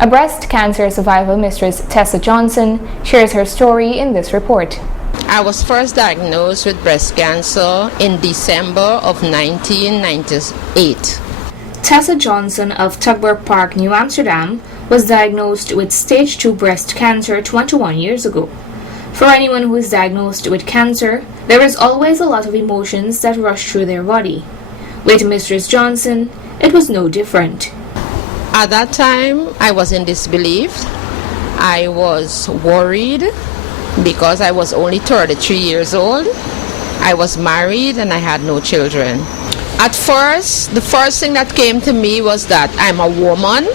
A breast cancer survivor, Mistress Tessa Johnson, shares her story in this report. I was first diagnosed with breast cancer in December of 1998. Tessa Johnson of Tugberg Park, New Amsterdam, was diagnosed with stage 2 breast cancer 21 years ago. For anyone who is diagnosed with cancer, there is always a lot of emotions that rush through their body. With Mistress Johnson, it was no different. At that time, I was in disbelief. I was worried because I was only 33 years old. I was married and I had no children. At first, the first thing that came to me was that I'm a woman,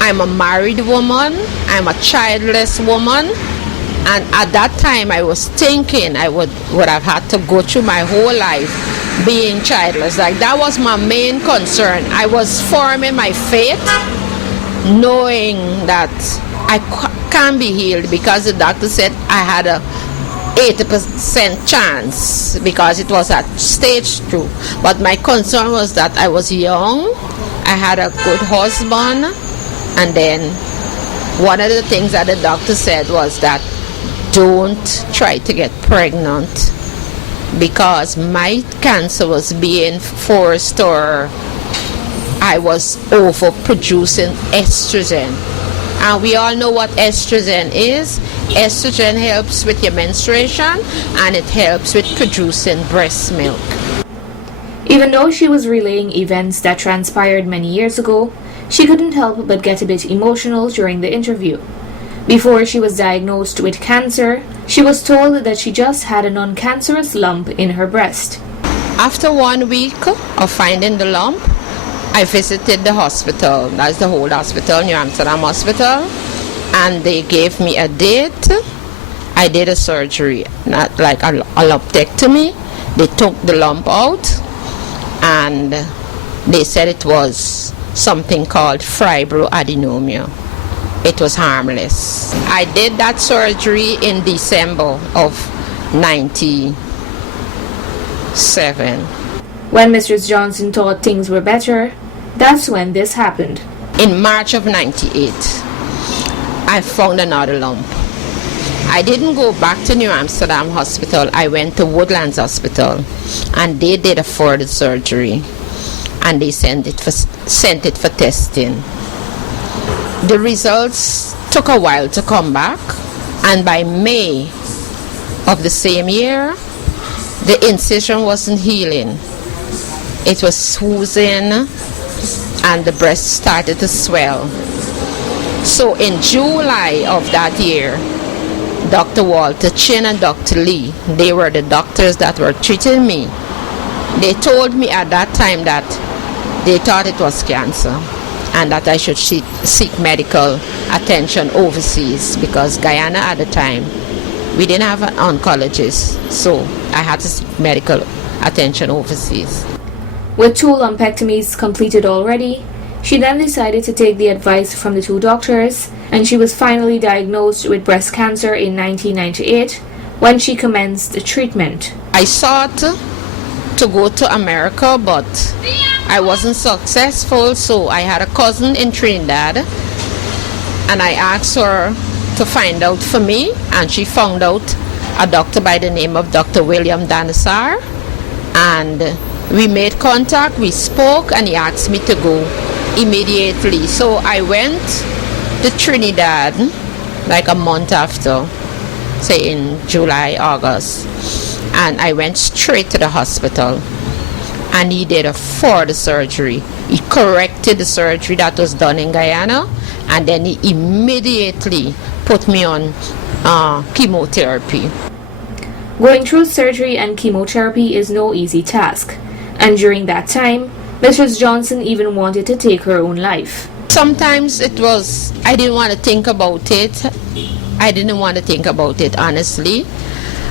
I'm a married woman, I'm a childless woman, and at that time I was thinking I would have had to go through my whole life being childless. Like, that was my main concern. I was forming my faith, knowing that I can be healed, because the doctor said I had a 80% chance because it was at stage 2. But my concern was that I was young, I had a good husband, and then one of the things that the doctor said was that don't try to get pregnant, because my cancer was being forced, or I was overproducing estrogen. And we all know what estrogen is. Estrogen helps with your menstruation, and it helps with producing breast milk. Even though she was relaying events that transpired many years ago, she couldn't help but get a bit emotional during the interview. Before she was diagnosed with cancer, she was told that she just had a non-cancerous lump in her breast. After 1 week of finding the lump, I visited the hospital. That's the whole hospital, New Amsterdam Hospital, and they gave me a date. I did a surgery, not like a lumpectomy. They took the lump out, and they said it was something called fibroadenoma. It was harmless. I did that surgery in December of 97. When Mistress Johnson thought things were better, that's when this happened. In March of 98, I found another lump. I didn't go back to New Amsterdam Hospital. I went to Woodlands Hospital, and they did a further surgery, and they sent it for testing. The results took a while to come back, and by May of the same year, the incision wasn't healing. It was oozing, and the breast started to swell. So in July of that year, Dr. Walter Chin and Dr. Lee, they were the doctors that were treating me. They told me at that time that they thought it was cancer, and that I should seek medical attention overseas, because Guyana at the time, we didn't have an oncologist, so I had to seek medical attention overseas. With 2 lumpectomies completed already, she then decided to take the advice from the 2 doctors, and she was finally diagnosed with breast cancer in 1998 when she commenced the treatment. I sought to go to America, but I wasn't successful, so I had a cousin in Trinidad, and I asked her to find out for me, and she found out a doctor by the name of Dr. William Danasar, and we made contact, we spoke, and he asked me to go immediately. So I went to Trinidad like a month after, say in July, August, and I went straight to the hospital, and he did a further surgery. He corrected the surgery that was done in Guyana, and then he immediately put me on chemotherapy. Going through surgery and chemotherapy is no easy task, and during that time, Mrs. Johnson even wanted to take her own life. Sometimes I didn't want to think about it. I didn't want to think about it, honestly.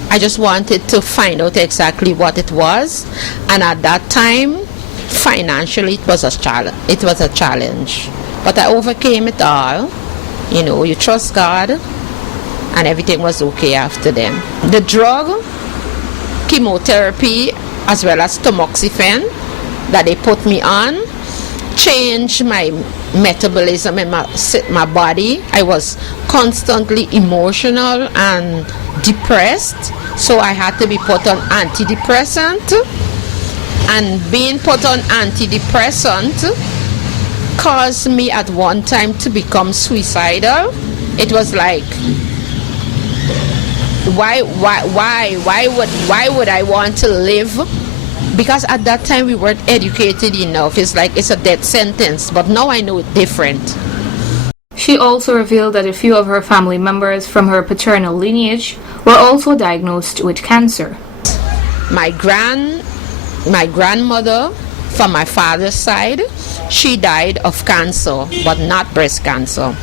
I just wanted to find out exactly what it was, and at that time, financially, it was a challenge. But I overcame it all. You know, you trust God, and everything was okay after then. The drug, chemotherapy, as well as tamoxifen that they put me on, changed my metabolism in my body. I was constantly emotional and depressed, so I had to be put on antidepressant. And being put on antidepressant caused me at one time to become suicidal. It was like, why would I want to live? Because at that time we weren't educated enough. It's like it's a death sentence, but now I know it different. She also revealed that a few of her family members from her paternal lineage were also diagnosed with cancer. My grandmother from my father's side, she died of cancer, but not breast cancer.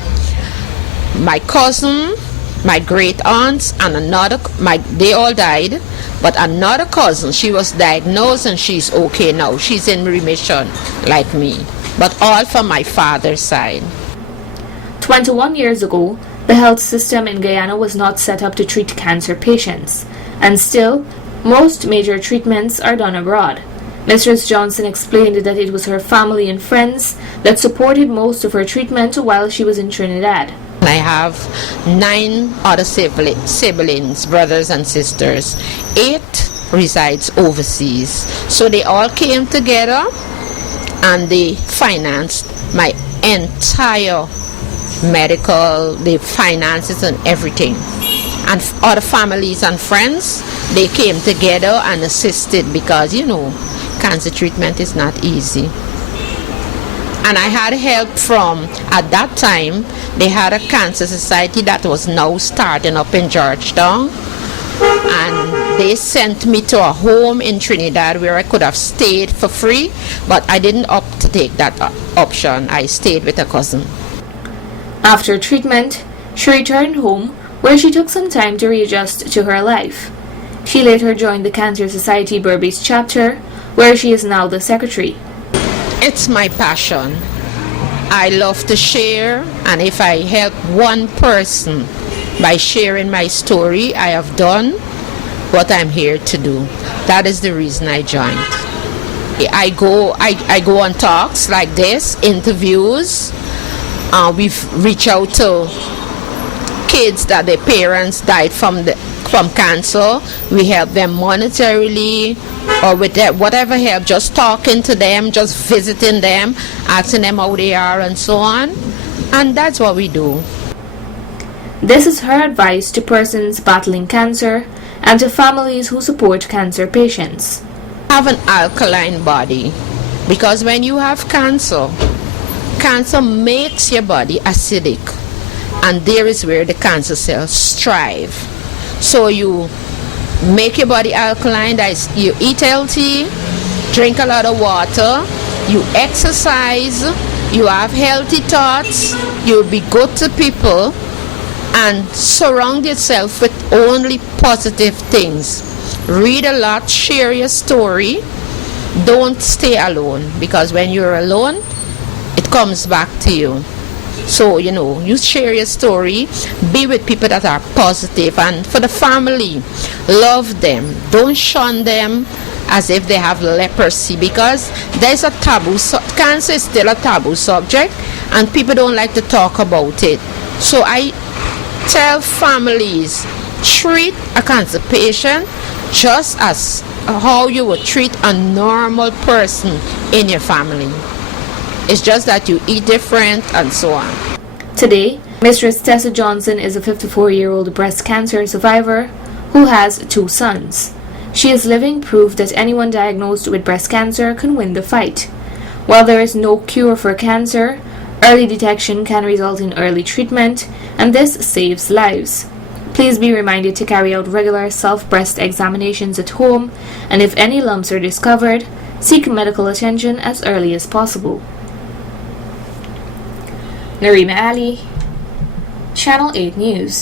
My cousin, my great aunts, and they all died, but another cousin, she was diagnosed and she's okay now. She's in remission like me, but all from my father's side. 21 years ago, the health system in Guyana was not set up to treat cancer patients, and still, most major treatments are done abroad. Mistress Johnson explained that it was her family and friends that supported most of her treatment while she was in Trinidad. I have 9 other siblings, brothers and sisters. 8 resides overseas. So they all came together and they financed my entire medical, the finances and everything. And other families and friends, they came together and assisted because, cancer treatment is not easy. And I had help from, at that time, they had a cancer society that was now starting up in Georgetown. And they sent me to a home in Trinidad where I could have stayed for free, but I didn't opt to take that option. I stayed with a cousin. After treatment, she returned home where she took some time to readjust to her life. She later joined the Cancer Society Berbice chapter, where she is now the secretary. It's my passion. I love to share, and if I help one person by sharing my story, I have done what I'm here to do. That is the reason I joined. I go on talks like this, interviews. We've reached out to kids that their parents died from cancer. We help them monetarily or with whatever help, just talking to them, just visiting them, asking them how they are and so on. And that's what we do. This is her advice to persons battling cancer and to families who support cancer patients. Have an alkaline body, because when you have cancer makes your body acidic, and there is where the cancer cells thrive. So you make your body alkaline, that is, you eat healthy, drink a lot of water, you exercise, you have healthy thoughts, you'll be good to people, and surround yourself with only positive things. Read a lot, share your story, don't stay alone, because when you're alone, it comes back to you. So, you share your story, be with people that are positive, and for the family, love them. Don't shun them as if they have leprosy, because there's a taboo. Cancer is still a taboo subject, and people don't like to talk about it. So I tell families, treat a cancer patient just as how you would treat a normal person in your family. It's just that you eat different and so on. Today, Mistress Tessa Johnson is a 54-year-old breast cancer survivor who has 2 sons. She is living proof that anyone diagnosed with breast cancer can win the fight. While there is no cure for cancer, early detection can result in early treatment, and this saves lives. Please be reminded to carry out regular self-breast examinations at home, and if any lumps are discovered, seek medical attention as early as possible. Narima Ali, Channel 8 News.